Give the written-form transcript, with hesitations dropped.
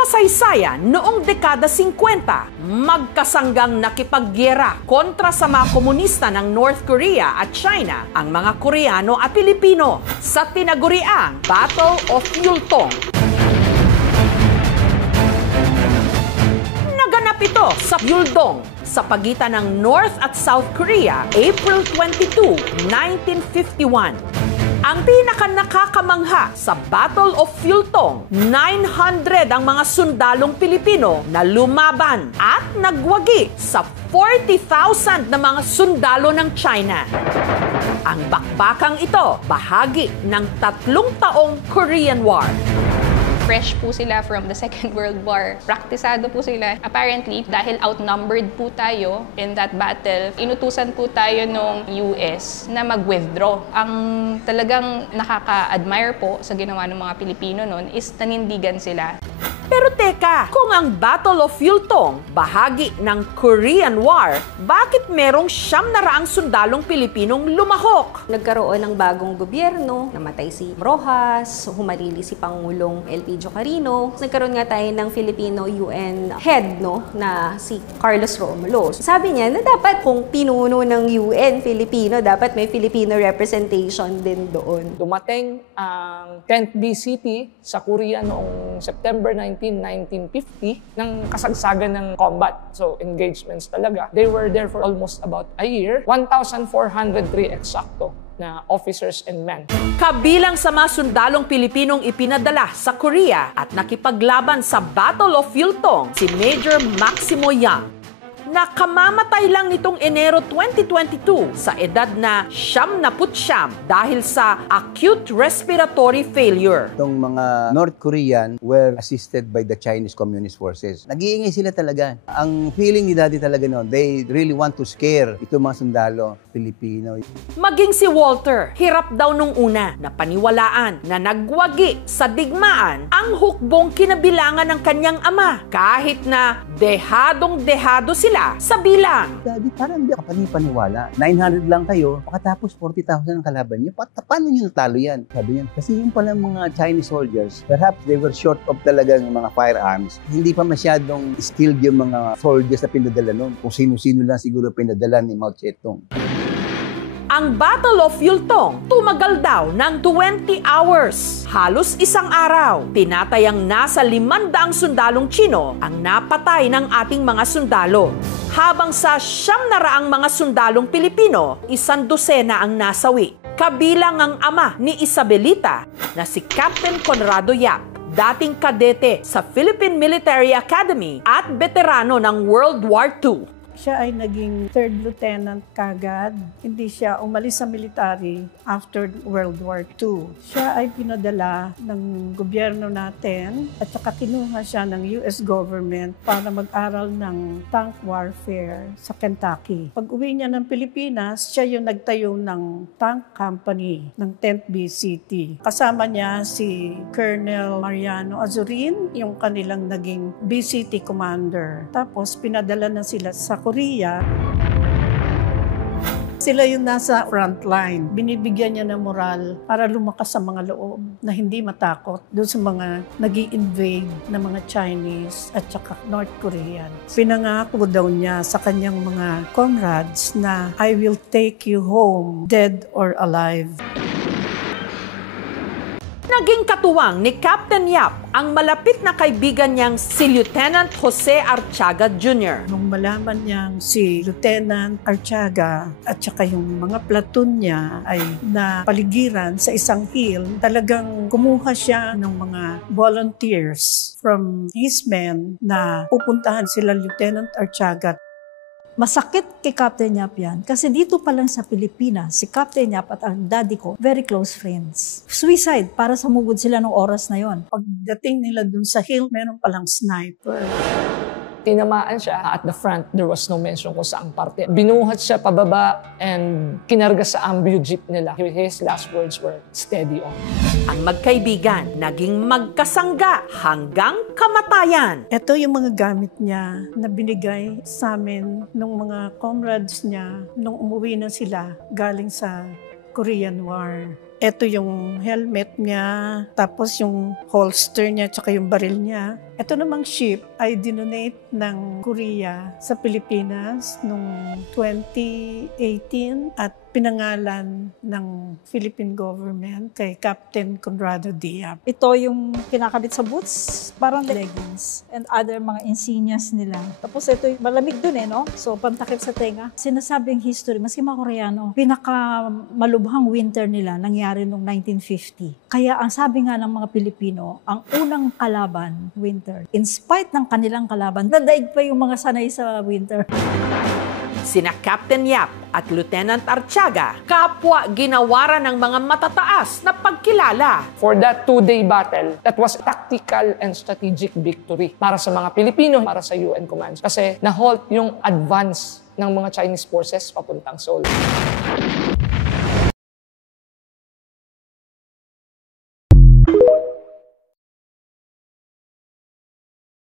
kasaysayan noong dekada 50, magkasanggang nakipagyera kontra sa mga komunista ng North Korea at China ang mga Koreano at Pilipino sa tinaguriang Battle of Yultong. Naganap ito sa Yultong sa pagitan ng North at South Korea, April 22, 1951. Ang pinaka-nakakamangha sa Battle of Yultong, 900 ang mga sundalong Pilipino na lumaban at nagwagi sa 40,000 na mga sundalo ng China. Ang bakbakang ito, bahagi ng 3 taong Korean War. Fresh po sila from the Second World War. Praktisado po sila. Apparently, dahil outnumbered po tayo in that battle, inutusan po tayo ng US na mag-withdraw. Ang talagang nakaka-admire po sa ginawa ng mga Pilipino noon is nanindigan sila. Pero teka, kung ang Battle of Yultong bahagi ng Korean War, bakit merong 900 sundalong Pilipinong lumahok? Nagkaroon ng bagong gobyerno, namatay si Rojas, humarili si Pangulong LP Jocarino. Nagkaroon nga tayo ng Filipino UN head, no, na si Carlos Romulo. Sabi niya na dapat kung pinuno ng UN Filipino, dapat may Filipino representation din doon. Dumating ang 10th BCT sa Korea noong September 1950 ng kasagsagan ng combat. So, engagements talaga. They were there for almost about a year. 1,403 eksakto na officers and men. Kabilang sa mga sundalong Pilipinong ipinadala sa Korea at nakipaglaban sa Battle of Yultong, si Major Maximo Yang, na kamamatay lang nitong Enero 2022 sa edad na 79 dahil sa acute respiratory failure. Itong mga North Korean were assisted by the Chinese Communist Forces. Nag-iingay sila talaga. Ang feeling ni Daddy talaga noon, they really want to scare itong mga sundalo Pilipino. Maging si Walter, hirap daw nung una na paniwalaan na nagwagi sa digmaan ang hukbong kinabilangan ng kanyang ama kahit na dehadong-dehado sila sa bilang. Daddy, parang hindi ka paniwala. 900 lang kayo, pagkatapos 40,000 ang kalaban niyo. Paano niyo natalo yan? Sabi niya, kasi yung pala mga Chinese soldiers, perhaps they were short of talagang mga firearms. Hindi pa masyadong skilled yung mga soldiers na pinadala noon. Kung sino-sino lang siguro pinadala ni Mao Zedong. Ang Battle of Yultong tumagal daw ng 20 hours. Halos isang araw. Tinatayang nasa 500 sundalong Chino ang napatay ng ating mga sundalo. Habang sa 900 mga sundalong Pilipino, 100 ang nasawi. Kabilang ang ama ni Isabelita na si Captain Conrado Yap, dating kadete sa Philippine Military Academy at veterano ng World War II. Siya ay naging 3rd lieutenant kagad. Hindi siya umalis sa military after World War II. Siya ay pinadala ng gobyerno natin at saka kinuha siya ng US government para mag-aral ng tank warfare sa Kentucky. Pag-uwi niya ng Pilipinas, siya yung nagtayo ng tank company ng 10th BCT. Kasama niya si Colonel Mariano Azurin, yung kanilang naging BCT commander. Tapos pinadala na sila sa Korea. Sila yung nasa front line. Binibigyan niya ng moral para lumakas sa mga loob na hindi matakot doon sa mga nag-i-invade na mga Chinese at saka North Korean. Pinangako daw niya sa kanyang mga comrades na I will take you home, dead or alive. Naging katuwang ni Captain Yap ang malapit na kaibigan niyang si Lieutenant Jose Archaga Jr. Nung malaman niyang si Lieutenant Archaga at saka yung mga platoon niya ay napaligiran sa isang hill, talagang kumuha siya ng mga volunteers from his men na pupuntahan sila Lieutenant Archaga. Masakit kay Captain Yap yan kasi dito pa lang sa Pilipinas, si Captain Yap at ang daddy ko, very close friends. Suicide para sumugod sila ng oras na yon. Pagdating nila dun sa hill, meron palang sniper. Tinamaan siya at the front. There was no mention kung saang parte. Binuhat siya pababa and kinarga sa ambu jeep nila. His last words were, steady on. Ang magkaibigan naging magkasangga hanggang kamatayan. Ito yung mga gamit niya na binigay sa amin nung mga comrades niya nung umuwi na sila galing sa Korean War. Ito yung helmet niya, tapos yung holster niya, tsaka yung baril niya. Ito namang ship ay dinonate ng Korea sa Pilipinas noong 2018 at pinangalan ng Philippine government kay Captain Conrado Diab. Ito yung kinakabit sa boots, parang leggings and other mga insignias nila. Tapos ito, malamig dun no? So, pantakip sa tenga. Sinasabing history, maski mga Koreano, pinakamalubhang winter nila nangyari noong 1950. Kaya ang sabi nga ng mga Pilipino, ang unang kalaban, winter. In spite ng kanilang kalaban, nadaig pa yung mga sanay sa winter. Sina Captain Yap at Lieutenant Artiaga, kapwa ginawaran ng mga matataas na pagkilala. For that 2-day battle, that was tactical and strategic victory para sa mga Pilipino, para sa UN commands. Kasi na-halt yung advance ng mga Chinese forces papuntang Seoul.